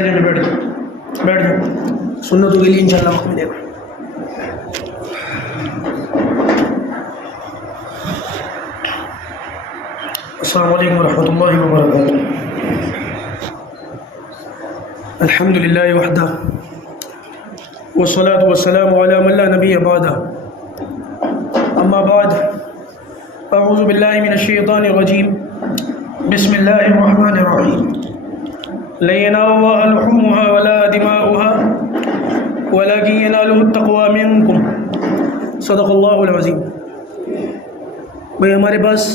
بیٹھ جائیں بیٹھ جائیں بیٹھ جائیں، سنتوں کے لیے انشاءاللہ وقت ملے گا۔ السلام علیکم ورحمۃ اللہ وبرکاتہ۔ الحمد للہ وحدہ والصلاة والسلام علی من لا نبی بعدہ، اما بعد، اعوذ باللہ من الشیطان الرجیم، بسم اللہ الرحمن الرحیم۔ لن ينال لحومها ولا دماؤها ولكن يناله التقوى منكم، صدق اللہ العظیم۔ بھئی ہمارے پاس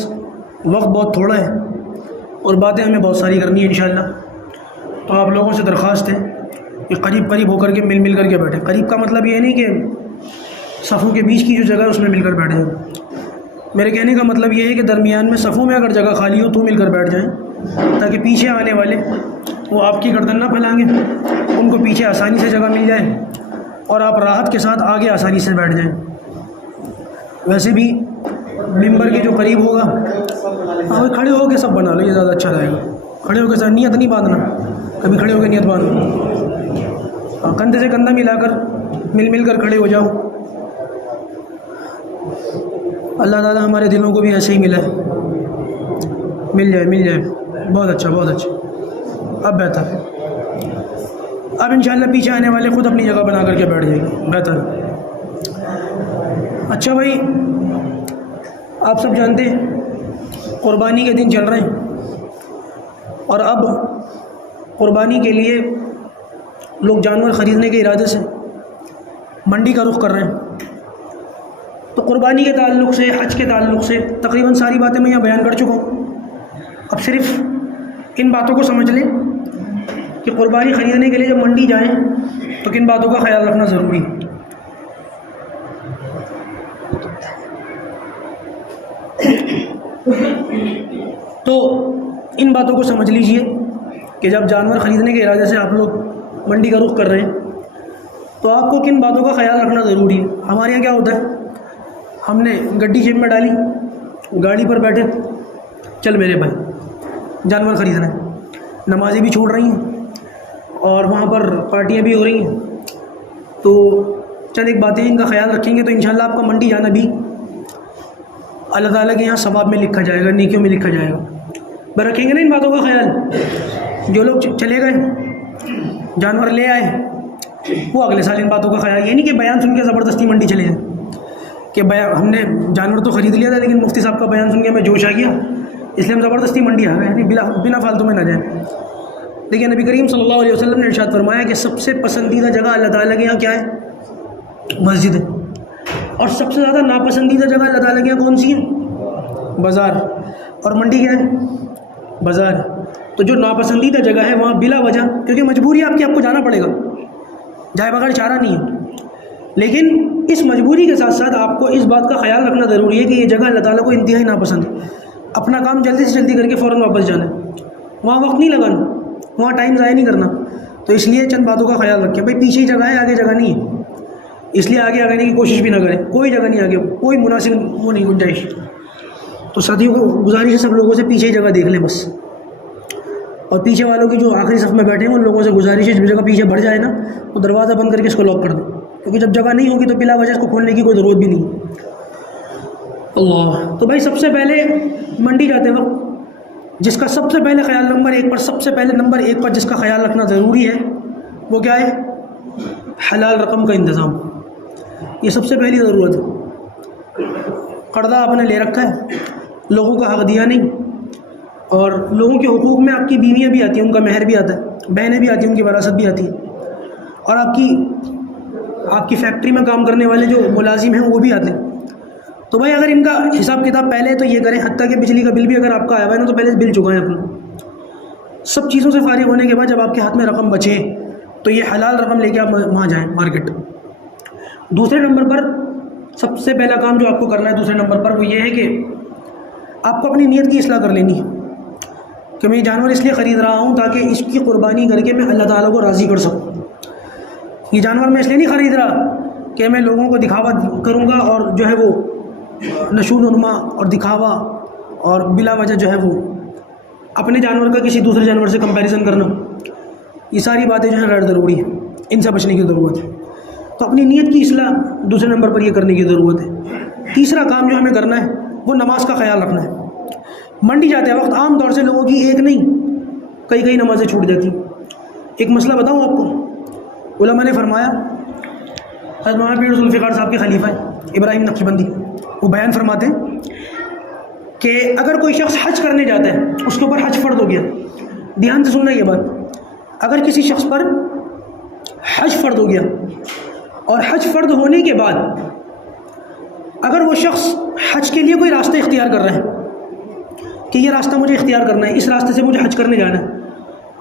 وقت بہت تھوڑا ہے اور باتیں ہمیں بہت ساری کرنی ہیں انشاءاللہ، تو آپ لوگوں سے درخواست ہے کہ قریب قریب ہو کر کے مل کر کے بیٹھیں۔ قریب کا مطلب یہ نہیں کہ صفوں کے بیچ کی جو جگہ ہے اس میں مل کر بیٹھیں، میرے کہنے کا مطلب یہ ہے کہ درمیان میں صفوں میں اگر جگہ خالی ہو تو مل کر بیٹھ جائیں، تاکہ پیچھے آنے والے وہ آپ کی گردن نہ پھیلائیں، ان کو پیچھے آسانی سے جگہ مل جائے اور آپ راحت کے ساتھ آگے آسانی سے بیٹھ جائیں۔ ویسے بھی ممبر کے جو قریب ہوگا، ہاں کھڑے ہو کے سب بنا لو، یہ زیادہ اچھا رہے گا۔ کھڑے ہو کے ساتھ نیت نہیں باندھنا، کبھی کھڑے ہو کے نیت باندھو، کندھے سے کندھا ملا کر مل کر کھڑے ہو جاؤ۔ اللہ تعالیٰ ہمارے دلوں کو بھی ایسے ہی مل جائے، بہت اچھا بہت اچھا، اب بہتر ہے۔ اب انشاءاللہ پیچھے آنے والے خود اپنی جگہ بنا کر کے بیٹھ جائیں گے، بہتر ہے۔ اچھا بھائی، آپ سب جانتے ہیں قربانی کے دن چل رہے ہیں، اور اب قربانی کے لیے لوگ جانور خریدنے کے ارادے سے منڈی کا رخ کر رہے ہیں۔ تو قربانی کے تعلق سے، حج کے تعلق سے تقریباً ساری باتیں میں یہاں بیان کر چکا ہوں۔ اب صرف ان باتوں کو سمجھ لیں کہ قربانی خریدنے کے لیے جب منڈی جائیں تو کن باتوں کا خیال رکھنا ضروری ہے۔ تو ان باتوں کو سمجھ لیجئے کہ جب جانور خریدنے کے ارادے سے آپ لوگ منڈی کا رخ کر رہے ہیں تو آپ کو کن باتوں کا خیال رکھنا ضروری ہے۔ ہمارے یہاں کیا ہوتا ہے، ہم نے گڈی جیب میں ڈالی، گاڑی پر بیٹھے، چل میرے بھائی جانور خریدنا ہے، نمازیں بھی چھوڑ رہی ہیں اور وہاں پر پارٹیاں بھی ہو رہی ہیں، تو چند ایک باتیں ان کا خیال رکھیں گے تو انشاءاللہ آپ کا منڈی جانا بھی اللہ تعالیٰ کے یہاں ثواب میں لکھا جائے گا، نیکیوں میں لکھا جائے گا۔ بس رکھیں گے نا ان باتوں کا خیال۔ جو لوگ چلے گئے جانور لے آئے وہ اگلے سال ان باتوں کا خیال، یہ نہیں کہ بیان سن کے زبردستی منڈی چلے جائیں کہ ہم نے جانور تو خرید لیا تھا لیکن مفتی صاحب کا بیان سن کے ہمیں جوش آ گیا اس لیے ہم زبردستی منڈی آ گئے، یعنی بنا فالتو میں نہ جائیں۔ دیکھیے نبی کریم صلی اللہ علیہ وسلم نے ارشاد فرمایا کہ سب سے پسندیدہ جگہ اللہ تعالیٰ کے یہاں کیا ہے؟ مسجد ہے، اور سب سے زیادہ ناپسندیدہ جگہ اللہ تعالیٰ کے یہاں کون سی ہے؟ بازار، اور منڈی کیا ہے؟ بازار۔ تو جو ناپسندیدہ جگہ ہے وہاں بلا وجہ، کیونکہ مجبوری آپ کو جانا پڑے گا، جائے بغیر چارہ نہیں ہے، لیکن اس مجبوری کے ساتھ ساتھ آپ کو اس بات کا خیال رکھنا ضروری ہے کہ یہ جگہ اللہ تعالیٰ کو انتہائی ناپسند ہے۔ اپنا کام جلدی سے جلدی کر کے فوراً واپس جانا ہے، وہاں وقت نہیں لگانا، وہاں ٹائم ضائع نہیں کرنا۔ تو اس لیے چند باتوں کا خیال رکھیں، بھائی پیچھے ہی جگہ ہے، آگے جگہ نہیں ہے، اس لیے آگے آنے کی کوشش بھی نہ کریں، کوئی جگہ نہیں آگے، کوئی مناسب وہ نہیں گنجائش۔ تو ساتھیوں کو گزارش ہے سب لوگوں سے پیچھے ہی جگہ دیکھ لیں بس، اور پیچھے والوں کی جو آخری صف میں بیٹھے ہیں ان لوگوں سے گزارش ہے جب جگہ پیچھے بڑھ جائے نا تو دروازہ بند کر کے اس کو لاک کر دیں، کیونکہ جب جگہ نہیں ہوگی تو بلا وجہ اس کو کھولنے کی کوئی ضرورت بھی نہیں۔ اللہ، تو بھائی سب سے پہلے منڈی جاتے وقت جس کا سب سے پہلے خیال نمبر ایک پر جس کا خیال رکھنا ضروری ہے وہ کیا ہے؟ حلال رقم کا انتظام۔ یہ سب سے پہلی ضرورت ہے۔ قرضہ آپ نے لے رکھا ہے، لوگوں کا حق دیا نہیں، اور لوگوں کے حقوق میں آپ کی بیویاں بھی آتی ہیں، ان کا مہر بھی آتا ہے، بہنیں بھی آتی ہیں، ان کی وراثت بھی آتی ہے، اور آپ کی فیکٹری میں کام کرنے والے جو ملازم ہیں وہ بھی آتے ہیں۔ تو بھائی اگر ان کا حساب کتاب پہلے تو یہ کریں، حتیٰ کہ بجلی کا بل بھی اگر آپ کا آیا ہوا ہے نا تو پہلے بل چکائیں اپنا۔ سب چیزوں سے فارغ ہونے کے بعد جب آپ کے ہاتھ میں رقم بچے تو یہ حلال رقم لے کے آپ وہاں جائیں مارکیٹ۔ دوسرے نمبر پر سب سے پہلا کام جو آپ کو کرنا ہے دوسرے نمبر پر وہ یہ ہے کہ آپ کو اپنی نیت کی اصلاح کر لینی ہے کہ میں یہ جانور اس لیے خرید رہا ہوں تاکہ اس کی قربانی کر کے میں اللہ تعالیٰ کو راضی کر سکوں۔ یہ جانور میں اس لیے نہیں خرید رہا کہ میں لوگوں کو دکھاوا کروں گا اور جو ہے وہ نشو و نما اور دکھاوا اور بلا وجہ جو ہے وہ اپنے جانور کا کسی دوسرے جانور سے کمپیریزن کرنا، یہ ساری باتیں جو ہیں غیر ضروری ہیں، ان سے بچنے کی ضرورت ہے۔ تو اپنی نیت کی اصلاح دوسرے نمبر پر یہ کرنے کی ضرورت ہے۔ تیسرا کام جو ہمیں کرنا ہے وہ نماز کا خیال رکھنا ہے۔ منڈی جاتے وقت عام طور سے لوگوں کی ایک نہیں کئی نمازیں چھوٹ جاتی ہیں۔ ایک مسئلہ بتاؤں آپ کو، علماء نے فرمایا، حضرت مولانا پیر ذوالفقار صاحب کے خلیفہ ابراہیم نقشبندی وہ بیان فرماتے ہیں کہ اگر کوئی شخص حج کرنے جاتا ہے، اس کے اوپر حج فرض ہو گیا، دھیان سے سننا یہ بات، اگر کسی شخص پر حج فرض ہو گیا اور حج فرض ہونے کے بعد اگر وہ شخص حج کے لیے کوئی راستہ اختیار کر رہا ہے کہ یہ راستہ مجھے اختیار کرنا ہے، اس راستے سے مجھے حج کرنے جانا ہے،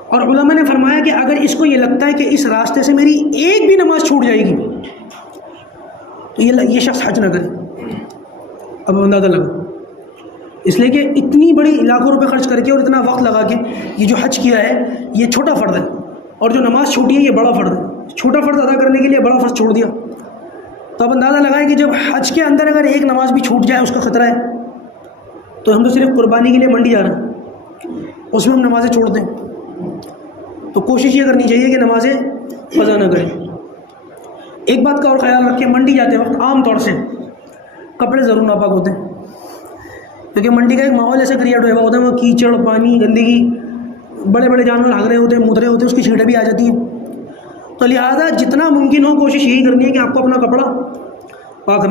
اور علماء نے فرمایا کہ اگر اس کو یہ لگتا ہے کہ اس راستے سے میری ایک بھی نماز چھوٹ جائے گی تو یہ شخص حج نہ کرے۔ اب اندازہ لگا، اس لیے کہ اتنی بڑی لاکھوں روپے خرچ کر کے اور اتنا وقت لگا کے یہ جو حج کیا ہے یہ چھوٹا فرض ہے، اور جو نماز چھوٹی ہے یہ بڑا فرض ہے، چھوٹا فرض ادا کرنے کے لیے بڑا فرض چھوڑ دیا۔ تو اب اندازہ لگائے کہ جب حج کے اندر اگر ایک نماز بھی چھوٹ جائے اس کا خطرہ ہے، تو ہم تو صرف قربانی کے لیے منڈی جا رہے ہیں، اس میں ہم نمازیں چھوڑ دیں۔ تو کوشش یہ کرنی چاہیے کہ نمازیں قضا نہ کریں۔ ایک بات کا اور خیال رکھیں، منڈی جاتے وقت عام طور سے کپڑے ضرور ناپاک ہوتے ہیں، کیونکہ منڈی کا ایک ماحول ایسا کریٹ ہوا ہوتا ہے، وہ کیچڑ، پانی، گندگی، بڑے بڑے جانور ہگ رہے ہوتے ہیں، مود رہے ہوتے ہیں، اس کی چھینٹیں بھی آ جاتی ہیں۔ تو لہٰذا جتنا ممکن ہو کوشش یہی کرنی ہے کہ آپ کو اپنا کپڑا پاک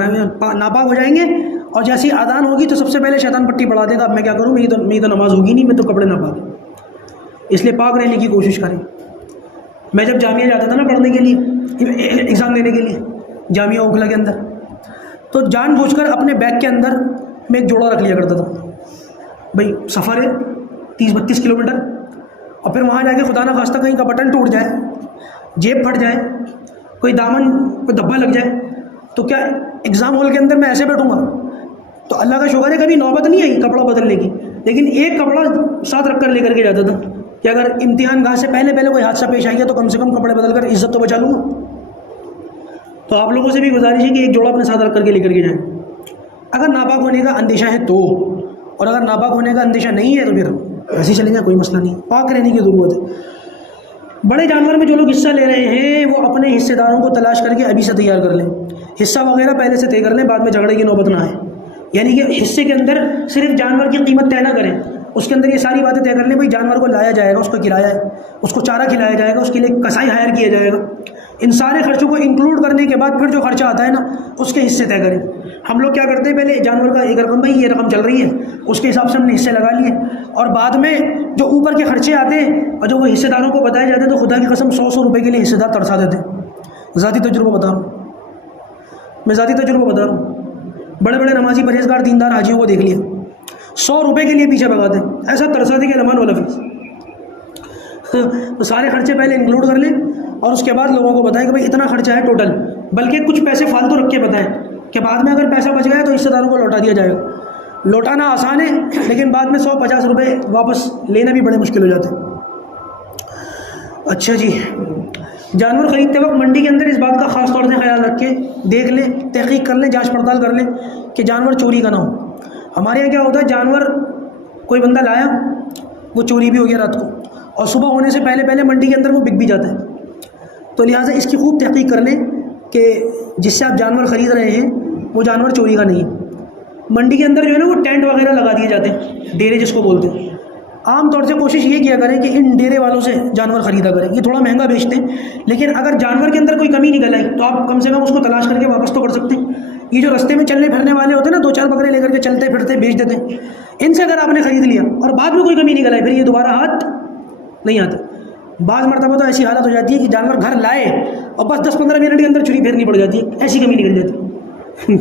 ناپاک ہو جائیں گے، اور جیسی اذان ہوگی تو سب سے پہلے شیطان پٹی پڑھا دے گا، اب میں کیا کروں، میری تو نماز ہوگی نہیں، میں تو کپڑے ناپاک، اس لیے پاک رہنے کی کوشش کریں۔ میں جب جامعہ جاتا تھا نا پڑھنے کے لیے، ایگزام دینے کے لیے جامعہ اوکھلا کے اندر، تو جان بوجھ کر اپنے بیگ کے اندر میں ایک جوڑا رکھ لیا کرتا تھا، بھائی سفر ہے 30-32 کلومیٹر، اور پھر وہاں جا کے خدا نہ خواستہ کہیں کا بٹن ٹوٹ جائے، جیب پھٹ جائے، کوئی دامن، کوئی دھبا لگ جائے، تو کیا ایگزام ہال کے اندر میں ایسے بیٹھوں گا؟ تو اللہ کا شکر ہے کبھی نوبت نہیں آئی کپڑا بدلنے کی، لیکن ایک کپڑا ساتھ رکھ کر لے کر کے جاتا تھا کہ اگر امتحان گاہ سے پہلے کوئی حادثہ پیش آ گیا تو کم سے کم کپڑے بدل کر عزت تو بچا لوں گا۔ تو آپ لوگوں سے بھی گزارش ہے کہ ایک جوڑا اپنے ساتھ رکھ کر کے لے کر کے جائیں، اگر ناپاک ہونے کا اندیشہ ہے تو، اور اگر ناپاک ہونے کا اندیشہ نہیں ہے تو پھر ایسے ہی چلے جائیں، کوئی مسئلہ نہیں، پاک رہنے کی ضرورت ہے۔ بڑے جانور میں جو لوگ حصہ لے رہے ہیں وہ اپنے حصے داروں کو تلاش کر کے ابھی سے تیار کر لیں، حصہ وغیرہ پہلے سے طے کر لیں، بعد میں جھگڑے کی نوبت نہ آئے۔ یعنی کہ حصے کے اندر صرف جانور کی قیمت طے نہ کریں، اس کے اندر یہ ساری باتیں طے کر لیں، بھائی جانور کو لایا جائے گا، اس کا کرایہ ہے، اس کو چارہ کھلایا جائے گا، اس کے لیے کسائی ہائر کیا جائے گا، ان سارے خرچوں کو انکلوڈ کرنے کے بعد پھر جو خرچہ آتا ہے نا اس کے حصے طے کریں۔ ہم لوگ کیا کرتے ہیں، پہلے جانور کا ایک رقم، بھائی یہ رقم چل رہی ہے، اس کے حساب سے ہم نے حصے لگا لیے، اور بعد میں جو اوپر کے خرچے آتے ہیں اور جو وہ حصے داروں کو بتائے جاتے ہیں تو خدا کی قسم 100 روپے کے لیے حصے دار ترسا دیتے ہیں۔ ذاتی تجربہ بتا رہا ہوں، میں ذاتی تجربہ بتا رہا ہوں، بڑے بڑے نمازی پرہیزگار دیندار حاجیوں کو دیکھ لیا 100 روپے کے لیے پیچھے بھگاتے ہیں، ایسا ترسا دے کہ رحمان والا فیس۔ تو سارے خرچے پہلے انکلوڈ کر لیں اور اس کے بعد لوگوں کو بتائیں کہ بھائی اتنا خرچہ ہے ٹوٹل، بلکہ کچھ پیسے فالتو رکھ کے بتائیں کہ بعد میں اگر پیسہ بچ گیا تو حصے داروں کو لوٹا دیا جائے گا۔ لوٹانا آسان ہے لیکن بعد میں 150 روپے واپس لینا بھی بڑے مشکل ہو جاتے ہیں۔ اچھا جی، جانور خریدتے وقت منڈی کے اندر اس بات کا خاص طور سے خیال رکھ کے دیکھ لیں، تحقیق کر لیں، جانچ پڑتال کر لیں کہ جانور چوری کا نہ ہو۔ ہمارے یہاں کیا ہوتا ہے، جانور کوئی بندہ لایا، وہ چوری بھی ہو گیا رات کو، اور صبح ہونے سے پہلے منڈی کے اندر وہ بک بھی جاتا ہے۔ تو لہٰذا اس کی خوب تحقیق کر لیں کہ جس سے آپ جانور خرید رہے ہیں وہ جانور چوری کا نہیں ہے۔ منڈی کے اندر جو ہے نا وہ ٹینٹ وغیرہ لگا دیے جاتے ہیں، ڈیرے جس کو بولتے ہیں۔ عام طور سے کوشش یہ کیا کریں کہ ان ڈیرے والوں سے جانور خریدا کریں، یہ تھوڑا مہنگا بیچتے ہیں، لیکن اگر جانور کے اندر کوئی کمی نکل آئی تو آپ کم سے کم اس کو تلاش کر کے واپس تو کر سکتے ہیں۔ یہ جو رستے میں چلنے پھرنے والے ہوتے ہیں نا، 2-4 بکرے لے کر کے چلتے پھرتے بیچ دیتے ہیں، ان سے اگر آپ نے خرید لیا اور بعد میں کوئی کمی نکل آئی پھر یہ دوبارہ ہاتھ نہیں آتا۔ بعض مرتبہ تو ایسی حالت ہو جاتی ہے کہ جانور گھر لائے اور بس 10-15 منٹ کے اندر چھری پھیرنی پڑ جاتی ہے، ایسی کمی نکل جاتی ہے۔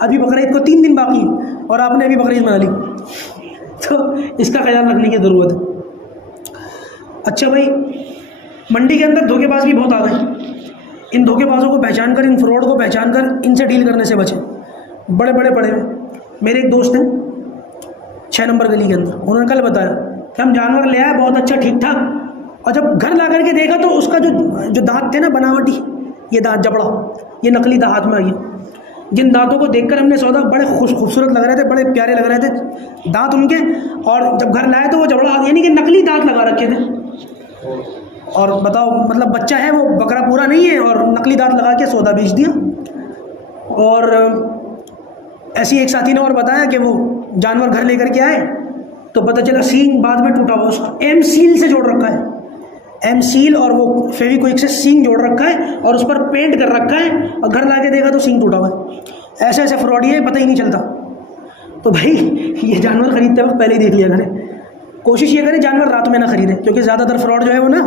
ابھی بقرعید کو 3 دن باقی اور آپ نے ابھی بقرعید منا لی، تو اس کا خیال رکھنے کی ضرورت ہے۔ اچھا بھائی، منڈی کے اندر دھوکے باز بھی بہت آ گئے، ان دھوکے بازوں کو پہچان کر، ان فراڈ کو پہچان کر ان سے ڈیل کرنے سے بچیں۔ بڑے بڑے پڑے ہوئے، میرے ایک دوست ہیں 6 نمبر گلی کے اندر، انہوں نے کل بتایا کہ ہم جانور لے آئے بہت اچھا ٹھیک ٹھاک، اور جب گھر لا کر کے دیکھا تو اس کا جو دانت تھے نا بناوٹی، یہ دانت جبڑا، یہ نقلی دانت میں آئی، جن دانتوں کو دیکھ کر ہم نے سودا بڑے خوبصورت لگ رہے تھے، بڑے پیارے لگ رہے تھے دانت ان کے، اور جب گھر لائے تو وہ جبڑا، یعنی کہ نقلی دانت لگا رکھے تھے۔ اور بتاؤ مطلب بچہ ہے وہ بکرا پورا نہیں ہے اور نقلی دانت لگا کے سودا بیچ دیا. اور ایسی ایک ساتھی نے اور بتایا کہ وہ جانور گھر لے کر کے آئے تو پتہ چلا سینگ بعد میں ٹوٹا ہوا, اس کو ایم سیل سے جوڑ رکھا ہے, ایم سیل اور وہ فیویکوئک سے سینگ جوڑ رکھا ہے اور اس پر پینٹ کر رکھا ہے, اور گھر لا کے دیکھا تو سینگ ٹوٹا ہوا ہے. ایسے ایسے فراڈ یہ پتہ ہی نہیں چلتا. تو بھائی یہ جانور خریدتے وقت پہلے ہی دیکھ لیا کریں. کوشش یہ کریں جانور رات میں نہ خریدیں, کیونکہ زیادہ تر فراڈ جو ہے وہ نا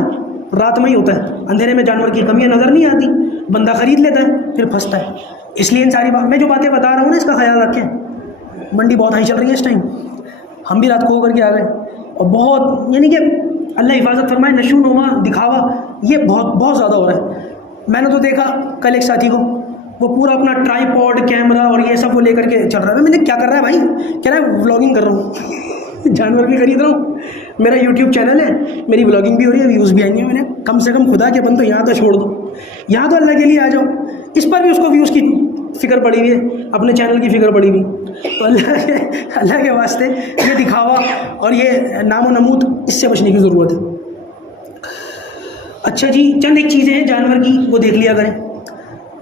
رات میں ہی ہوتا ہے. اندھیرے میں جانور کی کمیاں نظر نہیں آتی, بندہ خرید لیتا ہے پھر پھنستا ہے. اس لیے ان ساری بات میں جو باتیں بتا رہا ہوں نا اس کا خیال رکھیں. منڈی بہت ہائی چل رہی ہے اس ٹائم, ہم بھی رات کو ہو کر کے آ گئے, اور بہت یعنی کہ اللہ حفاظت فرمائے نشو نما دکھاوا یہ بہت بہت زیادہ ہو رہا ہے. میں نے تو دیکھا کل ایک ساتھی کو, وہ پورا اپنا ٹرائی پوڈ کیمرہ اور یہ سب وہ لے کر کے چل رہا ہے. میں نے کیا کر رہا ہے بھائی, کہہ رہا ہے ولاگنگ کر رہا ہوں جانور بھی خرید رہا ہوں, میرا یوٹیوب چینل ہے, میری ولاگنگ بھی ہو رہی ہے, ویوز بھی آئیں گے. میں نے کم سے کم خدا کے بندو یہاں تو چھوڑ دو, یہاں تو اللہ کے لیے آ جاؤ. اس پر بھی اس کو ویوز کی فکر پڑی ہوئی ہے, اپنے چینل کی فکر پڑی ہوئی. تو اللہ کے واسطے یہ دکھاوا اور یہ نام و نمود اس سے بچنے کی ضرورت ہے. اچھا جی, چند ایک چیزیں ہیں جانور کی وہ دیکھ لیا کریں.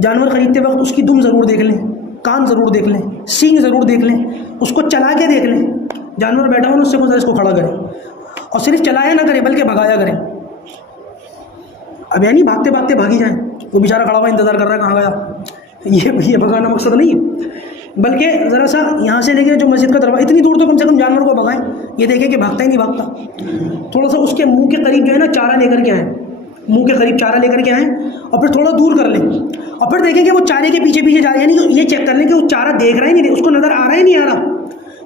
جانور خریدتے وقت اس کی دم ضرور دیکھ لیں, کان ضرور دیکھ لیں, سینگ ضرور دیکھ لیں, اس کو چلا کے دیکھ لیں. جانور بیٹھا ہو نا اس سے گزر اس کو کھڑا کریں, اور صرف چلایا نہ کریں بلکہ بھگایا کریں. اب یعنی بھاگتے بھاگتے بھاگی جائیں, وہ بیچارہ کھڑا ہوا انتظار کر رہا ہے کہاں گیا, یہ بھگانا مقصد نہیں, بلکہ ذرا سا یہاں سے لے کے جو مسجد کا دروازہ اتنی دور تو کم سے کم جانور کو بھگائیں, یہ دیکھیں کہ بھاگتا ہی نہیں بھاگتا. تھوڑا سا اس کے منہ کے قریب جو ہے نا چارہ لے کر کے آئیں, منہ کے قریب چارہ لے کر کے آئیں, اور پھر تھوڑا دور کر لیں, اور پھر دیکھیں کہ وہ چارے کے پیچھے پیچھے جا رہے ہیں. یعنی یہ چیک کر لیں کہ وہ چارہ دیکھ رہا ہے نہیں, اس کو نظر آ رہا ہے نہیں آ رہا,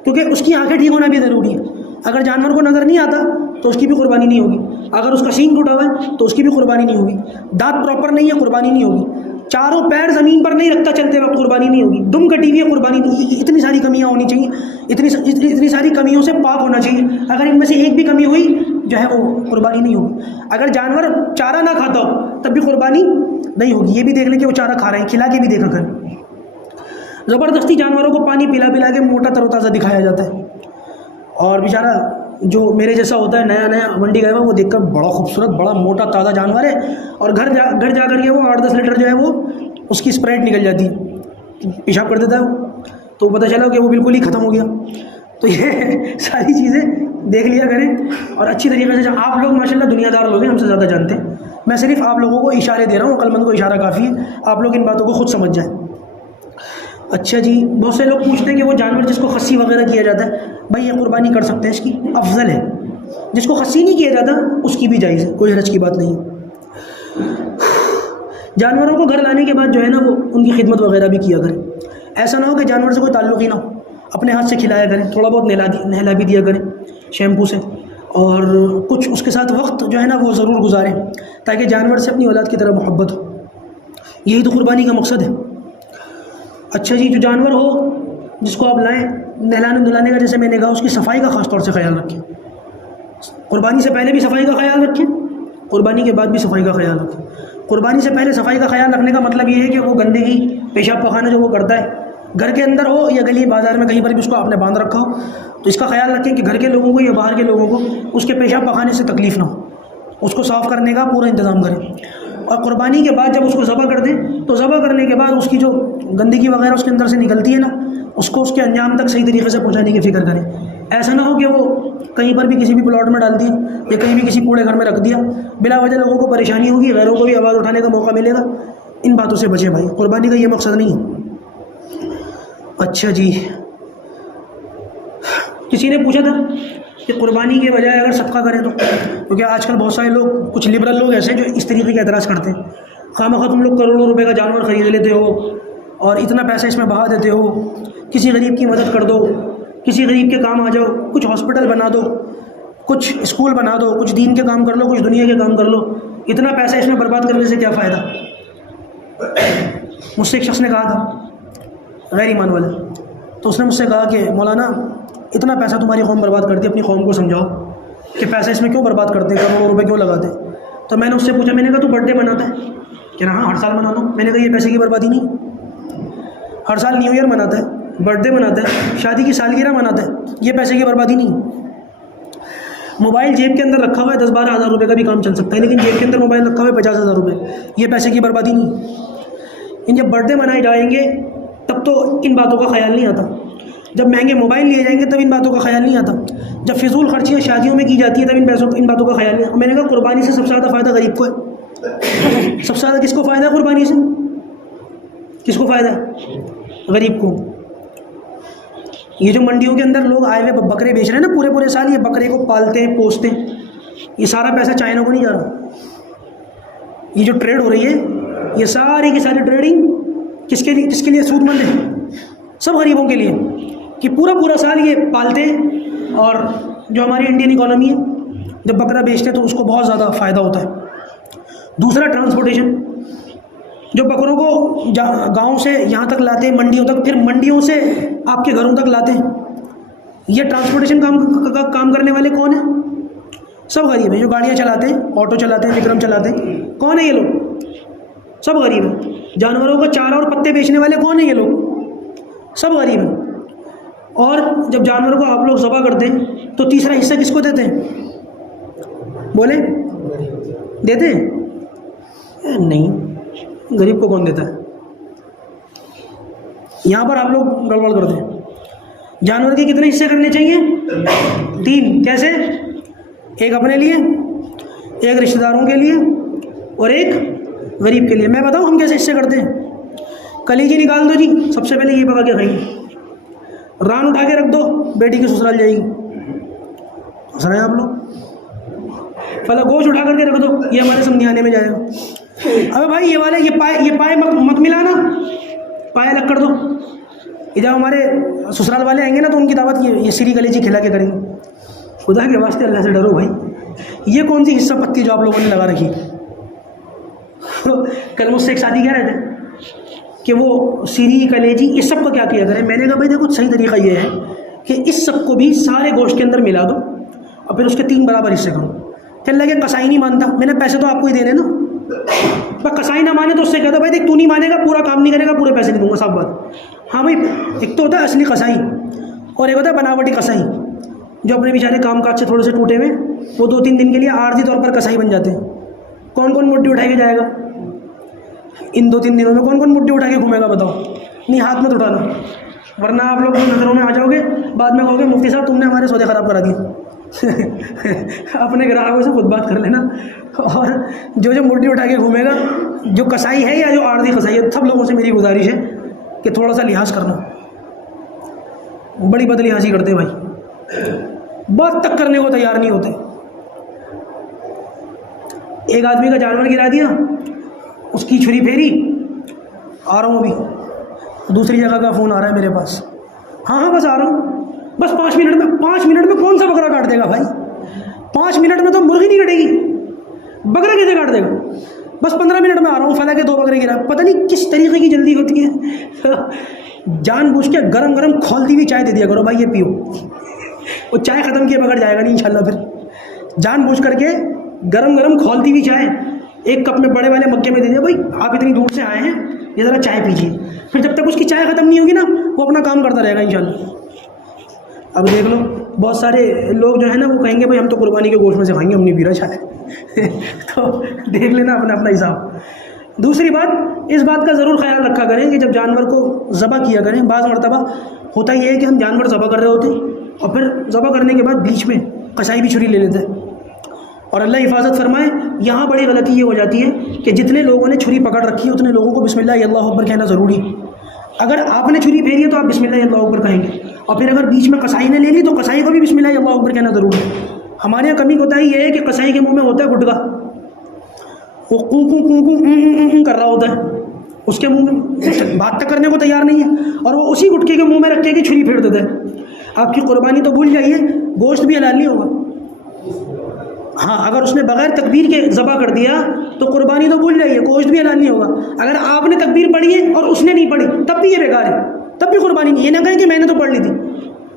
کیونکہ اس کی آنکھیں ٹھیک ہونا بھی ضروری ہے. اگر جانور کو نظر نہیں آتا تو اس کی بھی قربانی نہیں ہوگی. اگر اس کا سینگ ٹوٹا ہوا ہے تو اس کی بھی قربانی نہیں ہوگی. دانت پراپر نہیں ہے, قربانی نہیں ہوگی. چاروں پیر زمین پر نہیں رکھتا چلتے وقت, قربانی نہیں ہوگی. دم کٹی ہوئی ہے, قربانی نہیں. اتنی ساری کمیاں ہونی چاہیے, اتنی ساری کمیوں سے پاک ہونا چاہیے. اگر ان میں سے ایک بھی کمی ہوئی جو ہے وہ قربانی نہیں ہوگی. اگر جانور چارہ نہ کھاتا ہو تب بھی قربانی نہیں ہوگی. یہ بھی دیکھ لیں کہ وہ چارہ کھا رہے ہیں, کھلا کے بھی دیکھا کریں. زبردستی جانوروں کو پانی پلا پلا کے موٹا تر و تازہ دکھایا جاتا ہے, اور بیچارہ جو میرے جیسا ہوتا ہے نیا نیا منڈی گیا ہوا, وہ دیکھ کر بڑا خوبصورت بڑا موٹا تازہ جانور ہے, اور گھر جا کر کے وہ 8-10 لیٹر جو ہے وہ اس کی اسپرائٹ نکل جاتی ہے, پیشاب کر دیتا ہے وہ, تو پتہ چلا کہ وہ بالکل ہی ختم ہو گیا. تو یہ ساری چیزیں دیکھ لیا کریں, اور اچھی طریقے سے. آپ لوگ ماشاءاللہ دنیا دار لوگ ہیں, ہم سے زیادہ جانتے ہیں. میں صرف آپ لوگوں کو اشارے دے رہا ہوں, عقل مند کو اشارہ کافی ہے, آپ لوگ ان باتوں کو خود سمجھ جائیں. اچھا جی, بہت سے لوگ پوچھتے ہیں کہ وہ جانور جس کو خصی وغیرہ کیا جاتا ہے, بھائی یہ قربانی کر سکتے ہیں, اس کی افضل ہے. جس کو خصی نہیں کیا جاتا اس کی بھی جائز ہے, کوئی حرج کی بات نہیں ہے. جانوروں کو گھر لانے کے بعد جو ہے نا وہ ان کی خدمت وغیرہ بھی کیا کریں. ایسا نہ ہو کہ جانور سے کوئی تعلق ہی نہ ہو, اپنے ہاتھ سے کھلایا کریں, تھوڑا بہت نہلا بھی دیا کریں شیمپو سے, اور کچھ اس کے ساتھ وقت جو ہے نا وہ ضرور گزاریں تاکہ جانور سے اپنی اولاد کی طرح محبت ہو. یہی تو قربانی کا مقصد ہے. اچھا جی, جو جانور ہو جس کو آپ لائیں, نہلانے دھلانے کا جیسے میں نے کہا اس کی صفائی کا خاص طور سے خیال رکھیں. قربانی سے پہلے بھی صفائی کا خیال رکھیں, قربانی کے بعد بھی صفائی کا خیال رکھیں. قربانی سے پہلے صفائی کا خیال رکھنے کا مطلب یہ ہے کہ وہ گندگی پیشاب پخانہ جو وہ کرتا ہے گھر کے اندر ہو یا گلی بازار میں کہیں پر بھی اس کو آپ نے باندھ رکھا ہو, تو اس کا خیال رکھیں کہ گھر کے لوگوں کو یا باہر کے لوگوں کو اس کے پیشاب پخانے سے تکلیف نہ ہو, اس کو صاف کرنے کا پورا انتظام کریں. اور قربانی کے بعد جب اس کو ذبح کر دیں تو ذبح کرنے کے بعد اس کی جو گندگی وغیرہ اس کے اندر سے نکلتی ہے نا, اس کو اس کے انجام تک صحیح طریقے سے پہنچانے کی فکر کریں. ایسا نہ ہو کہ وہ کہیں پر بھی کسی بھی پلاٹ میں ڈال دیا یا کہیں بھی کسی کوڑے گھر میں رکھ دیا, بلا وجہ لوگوں کو پریشانی ہوگی, غیروں کو بھی آواز اٹھانے کا موقع ملے گا. ان باتوں سے بچیں بھائی, قربانی کا یہ مقصد نہیں ہے. اچھا جی, کسی نے پوچھا تھا کہ قربانی کے بجائے اگر صدقہ کریں تو, کیونکہ آج کل بہت سارے لوگ, کچھ لبرل لوگ ایسے جو اس طریقے کا اعتراض کرتے ہیں, خواہ تم لوگ کروڑوں روپے کا جانور خرید لیتے ہو اور اتنا پیسہ اس میں بہا دیتے ہو, کسی غریب کی مدد کر دو, کسی غریب کے کام آ جاؤ, کچھ ہاسپٹل بنا دو, کچھ اسکول بنا دو, کچھ دین کے کام کر لو, کچھ دنیا کے کام کر لو, اتنا پیسہ اس میں برباد کرنے سے کیا فائدہ. مجھ سے ایک شخص نے کہا تھا غیر ایمان والا, تو اس نے مجھ سے کہا کہ مولانا اتنا پیسہ تمہاری قوم برباد کرتی ہے, اپنی قوم کو سمجھاؤ کہ پیسہ اس میں کیوں برباد کرتے ہیں, کروڑوں روپے کیوں لگاتے ہیں. تو میں نے اس سے پوچھا, میں نے کہا تو برتھ ڈے مناتا ہے, کہ ہاں ہر سال مناتا ہوں. میں نے کہا یہ پیسے کی بربادی نہیں, ہر سال نیو ایئر مناتا ہے, برتھ ڈے مناتا ہے, شادی کی سالگرہ مناتا ہے, یہ پیسے کی بربادی نہیں. موبائل جیب کے اندر رکھا ہوا ہے 10-12 ہزار روپے کا بھی کام چل سکتا ہے، لیکن جیب کے اندر موبائل رکھا ہوا ہے 50,000 روپے، یہ پیسے کی بربادی نہیں؟ ان جب برتھ ڈے منائے جائیں گے تب تو ان باتوں کا خیال نہیں آتا، جب مہنگے موبائل لیے جائیں گے تب ان باتوں کا خیال نہیں آتا، جب فضول خرچیاں شادیوں میں کی جاتی ہیں تب ان باتوں کا خیال نہیں آتا۔ میں نے کہا قربانی سے سب سے زیادہ فائدہ غریب کو ہے، سب سے زیادہ کس کو فائدہ ہے قربانی سے؟ کس کو فائدہ ہے؟ غریب کو۔ یہ جو منڈیوں کے اندر لوگ آئے ہوئے بکرے بیچ رہے ہیں نا، پورے پورے سال یہ بکرے کو پالتے ہیں پوستے ہیں، یہ سارا پیسہ چائنا کو نہیں جا رہا، یہ جو ٹریڈ ہو رہی ہے یہ ساری کی ساری ٹریڈنگ کس کے لیے سود مند ہے؟ سب غریبوں کے لیے، کہ پورا سال یہ پالتے ہیں، اور جو ہماری انڈین اکانومی ہے جب بکرا بیچتے ہیں تو اس کو بہت زیادہ فائدہ ہوتا ہے۔ دوسرا ٹرانسپورٹیشن، جو بکروں کو گاؤں سے یہاں تک لاتے ہیں منڈیوں تک، پھر منڈیوں سے آپ کے گھروں تک لاتے ہیں، یہ ٹرانسپورٹیشن کام کرنے والے کون ہیں؟ سب غریب ہیں۔ جو گاڑیاں چلاتے ہیں، آٹو چلاتے ہیں، وکرم چلاتے ہیں، کون ہیں یہ لوگ؟ سب غریب ہیں۔ جانوروں کو چارہ اور پتے بیچنے والے کون ہیں یہ لوگ؟ سب غریب ہیں۔ اور جب جانور کو آپ لوگ ذبح کرتے ہیں تو تیسرا حصہ کس کو دیتے ہیں؟ بولے دیتے ہیں؟ نہیں، غریب کو کون دیتا ہے؟ یہاں پر آپ لوگ گڑبڑ کرتے ہیں۔ جانور کے کتنے حصے کرنے چاہیے؟ 3۔ کیسے؟ ایک اپنے لیے، ایک رشتہ داروں کے لیے، اور ایک غریب کے لیے۔ میں بتاؤں ہم کیسے حصے کرتے ہیں؟ کلیجی نکال دو جی، سب سے پہلے یہ پکا کے کھائیں گے، ران اٹھا کے رکھ دو، بیٹی کی سسرال جائے گی، ہنس رہے ہیں آپ لوگ، پہلے گوشت اٹھا کر کے رکھ دو، یہ ہمارے سمجھانے میں جائے گا۔ ابے بھائی یہ پائے مت ملانا، پائے الگ کر دو۔ یہ جب ہمارے سسرال والے آئیں گے نا تو ان کی دعوت یہ سری کلیجی کھلا کے کریں گے۔ خدا کے واسطے اللہ سے ڈرو بھائی، یہ کون سی حصہ پتی جو آپ لوگوں نے لگا رکھی؟ کل مجھ سے ایک ساتھی کہہ رہے تھے کہ وہ سری کلیجی اس سب کو کیا کیا کریں؟ میں نے کہا بھائی دیکھو صحیح طریقہ یہ ہے کہ اس سب کو بھی سارے گوشت کے اندر ملا دو اور پھر اس کے 3 برابر حصے کرو۔ کہنے لگے کسائی نہیں مانتا، میں نے پیسے تو آپ کو ہی دینے نا، بس کسائی نہ مانے تو اس سے کہتا بھائی دیکھ تو نہیں مانے گا، پورا کام نہیں کرے گا، پورے پیسے نہیں دوں گا، صاف بات۔ ہاں بھائی، ایک تو ہوتا ہے اصلی کسائی اور ایک ہوتا ہے بناوٹی کسائی، جو اپنے بیچارے کام کاج سے تھوڑے سے ٹوٹے ہوئے وہ 2-3 دن کے لیے عارضی طور پر کسائی بن جاتے ہیں۔ کون مٹی اٹھا کے جائے گا ان 2-3 دنوں میں؟ کون مٹی اٹھا کے گھومے گا بتاؤ؟ نہیں، ہاتھ میں تو اٹھانا، ورنہ آپ لوگ نظروں میں آ جاؤ گے، بعد میں کہو گے مفتی صاحب تم نے ہمارے سودے خراب کرا دیے۔ اپنے گراہکوں سے خود بات کر لینا۔ اور جو مٹی اٹھا کے گھومے گا، جو کسائی ہے یا جو عارضی کسائی ہے، سب لوگوں سے میری گزارش ہے کہ تھوڑا سا لحاظ کرنا۔ بڑی بد لحاظی کرتے بھائی، بات تک کرنے کو تیار نہیں ہوتے۔ ایک آدمی کا جانور گرا دیا، اس کی چھری پھیری، آ رہا ہوں ابھی، دوسری جگہ کا فون آ رہا ہے میرے پاس، ہاں بس آ رہا ہوں، بس 5 منٹ میں کون سا بکرا کاٹ دے گا بھائی؟ 5 منٹ میں تو مرغی نہیں کٹے گی، بکرا کیسے کاٹ دے گا؟ بس 15 منٹ میں آ رہا ہوں، فلاں کے 2 بکرے گرا۔ پتہ نہیں کس طریقے کی جلدی ہوتی ہے۔ جان بوجھ کے گرم کھولتی ہوئی چائے دے دیا کرو بھائی، یہ پیو، وہ چائے ختم کیے بغیر جائے گا نہیں انشاءاللہ۔ پھر جان بوجھ کر کے گرم کھولتی ہوئی چائے ایک کپ میں بڑے والے مگے میں دے دیا، بھائی آپ اتنی دور سے آئے ہیں، یہ ذرا چائے پیجیے۔ پھر جب تک اس کی چائے ختم نہیں ہوگی نا وہ اپنا کام کرتا رہے گا انشاءاللہ۔ اب دیکھ لو بہت سارے لوگ جو ہے نا وہ کہیں گے بھائی ہم تو قربانی کے گوشت میں سے کھائیں گے، ہم نہیں پی رہا چائے۔ تو دیکھ لینا اپنا حساب۔ دوسری بات، اس بات کا ضرور خیال رکھا کریں کہ جب جانور کو ذبح کیا کریں، بعض مرتبہ ہوتا یہ ہے کہ ہم جانور ذبح کر رہے ہوتے ہیں اور پھر ذبح کرنے کے بعد بیچ میں قصائی بھی چھری لے لیتے ہیں، اور اللہ حفاظت فرمائے یہاں بڑی غلطی یہ ہو جاتی ہے کہ جتنے لوگوں نے چھری پکڑ رکھی ہے اتنے لوگوں کو بسم اللہ اللہ اکبر کہنا ضروری ہے۔ اگر آپ نے چھری پھیری ہے تو آپ بسم اللہ اللہ اکبر کہیں گے، اور پھر اگر بیچ میں قصائی نے لے لی تو قصائی کو بھی بسم اللہ اللہ اکبر کہنا ضروری ہے۔ ہمارے یہاں کمی کوتاہی یہ ہے کہ قصائی کے منہ میں ہوتا ہے گٹکا، وہ کو کر رہا ہوتا ہے، اس کے منہ میں بات تک کرنے کو تیار نہیں ہے، اور وہ اسی گٹکے کے منہ میں رکھ کے چھری پھیر دیتا ہے۔ آپ کی قربانی تو بھول جائیے، گوشت بھی حلال نہیں ہوگا۔ ہاں اگر اس نے بغیر تکبیر کے ذبح کر دیا تو قربانی تو بھول جائیے، گوشت بھی حلال نہیں ہوگا۔ اگر آپ نے تکبیر پڑھی ہے اور اس نے نہیں پڑھی تب بھی یہ بیکار ہے، تب بھی قربانی نہیں۔ یہ نہ کہیں کہ میں نے تو پڑھ لی تھی۔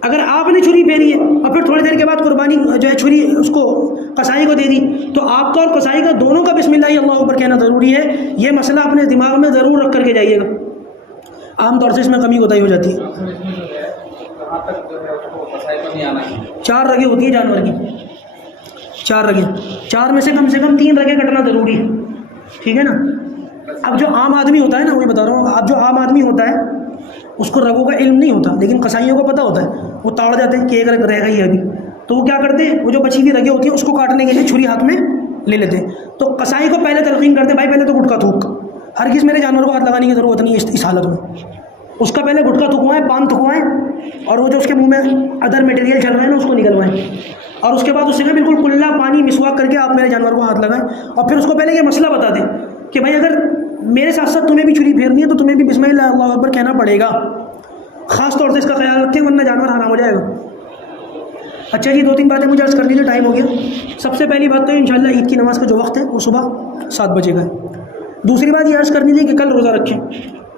اگر آپ نے چھری پھیری ہے اور پھر تھوڑی دیر کے بعد قربانی جو ہے چھری اس کو قصائی کو دے دی تو آپ کا اور قصائی کا دونوں کا بسم اللہ اللہ اکبر کہنا ضروری ہے۔ یہ مسئلہ اپنے دماغ میں ضرور رکھ کر کے جائیے گا، عام طور سے اس میں کمی کوتاہی ہو جاتی ہے۔ 4 رگیں ہوتی ہیں جانور کی، 4 رگیں، 4 میں سے کم 3 رگیں کٹنا ضروری ہے، ٹھیک ہے نا. اب جو عام آدمی ہوتا ہے نا، وہی بتا رہا ہوں، اب جو عام آدمی ہوتا ہے اس کو رگوں کا علم نہیں ہوتا، لیکن قصائیوں کو پتہ ہوتا ہے. وہ تاڑ جاتے ہیں کہ ایک رگ رہ گئی ہے ابھی، تو وہ کیا کرتے ہیں، وہ جو بچی ہوئی رگیں ہوتی ہیں اس کو کاٹنے کے لیے چھری ہاتھ میں لے لیتے ہیں. تو قصائی کو پہلے تلقین کرتے ہیں، بھائی پہلے تو گٹکا تھوک، ہرگز میرے جانور کو ہاتھ لگانے کی ضرورت نہیں ہے اس حالت میں. اس کا پہلے گٹکا تھکوائیں، پان تھکوائیں، اور وہ جو اس کے منہ میں ادر میٹیریل چل رہا ہے نا اس کو نکلوائیں، اور اس کے بعد اس سے بالکل کلا پانی مسواک کر کے آپ میرے جانور کو ہاتھ لگائیں. اور پھر اس کو پہلے یہ مسئلہ بتا دیں کہ بھائی اگر میرے ساتھ ساتھ تمہیں بھی چھری پھیرنی ہے تو تمہیں بھی بسم اللہ اللہ اکبر کہنا پڑے گا. خاص طور سے اس کا خیال رکھیں ورنہ جانور حرام ہو جائے گا. اچھا جی، 2-3 باتیں مجھے عرض کر لیجیے، ٹائم ہو گیا. سب سے پہلی بات تو انشاءاللہ عید کی نماز کا جو وقت ہے وہ صبح 7 بجے کا ہے. دوسری بات یہ عرض کرنی تھی کہ کل روزہ رکھیں،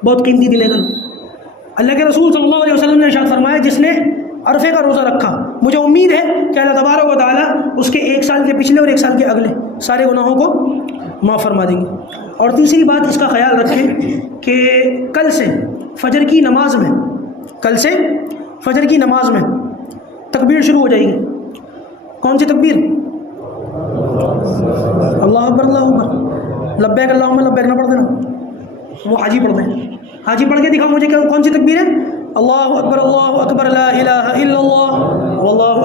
بہت قیمتی دن ہے کل. اللہ کے رسول صلی اللہ علیہ وسلم نے ارشاد فرمایا جس نے عرفے کا روزہ رکھا، مجھے امید ہے کہ اللہ تبارک و تعالیٰ اس کے 1 سال کے پچھلے اور 1 سال کے اگلے سارے گناہوں کو معاف فرما دیں گے. اور تیسری بات اس کا خیال رکھیں کہ کل سے فجر کی نماز میں تکبیر شروع ہو جائے گی. کون سی تکبیر؟ اللہ اکبر اللہ اکبر، لبیک اللہم لبیک نہ پڑھ دینا، وہ حاجی پڑھتے ہیں. حاجی پڑھ کے دکھاؤ مجھے کون سی تکبیر ہے. اللہ اکبر لا الہ الا اللہ واللہ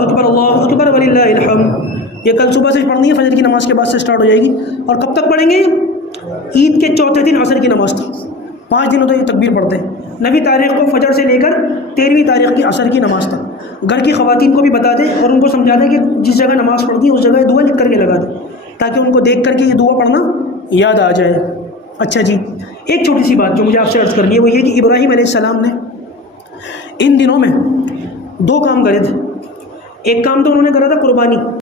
اکبر وللہ الحمد. یہ کل صبح سے پڑھنی ہے، فجر کی نماز کے بعد سے سٹارٹ ہو جائے گی. اور کب تک پڑھیں گے؟ عید کے چوتھے دن عصر کی نماز تک. 5 دنوں تو یہ تکبیر پڑھتے ہیں. 9ویں تاریخ کو فجر سے لے کر 13ویں تاریخ کی عصر کی نماز تک. گھر کی خواتین کو بھی بتا دیں اور ان کو سمجھا دیں کہ جس جگہ نماز پڑھتی ہے اس جگہ دعا لکھ کر کے لگا دیں، تاکہ ان کو دیکھ کر کے یہ دعا پڑھنا یاد آ جائے. اچھا جی، ایک چھوٹی سی بات جو مجھے آپ سے عرض کرنی ہے وہ یہ کہ ابراہیم علیہ السلام نے ان دنوں میں 2 کام کرے تھے. ایک کام تو انہوں نے کرا تھا قربانی.